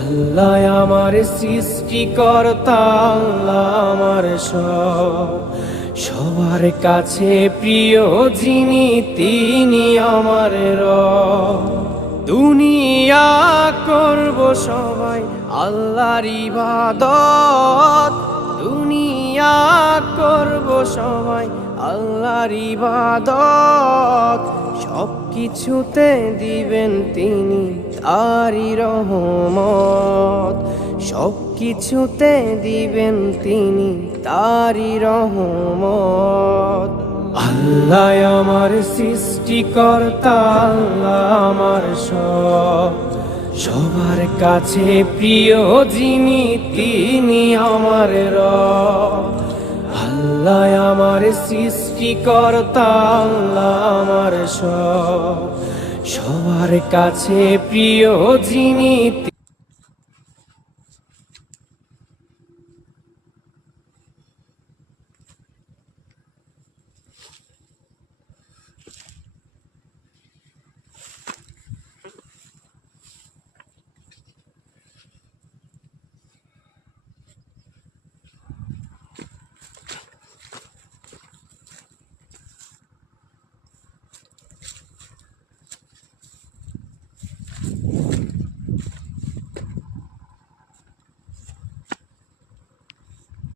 আল্লাহ আমার সৃষ্টিকর্তা, আল্লাহ আমার সব, সবার কাছে প্রিয় যিনি তিনি আমার রব। দুনিয়া করব সবাই আল্লাহর ইবাদত, দুনিয়া করব সবাই আল্লাহর ইবাদত। সব কিছুতে দিবেন তিনি তারই রহমত, সব কিছুতে দিবেন তিনি তারই রহমত। আল্লাহ আমার সৃষ্টিকর্তা, আল্লাহ আমার সব, সবার কাছে প্রিয় যিনি তিনি আমার রব। আল্লাহ আমার সৃষ্টিকর্তা, আল্লাহ আমার সব, সবার কাছে প্রিয় যিনি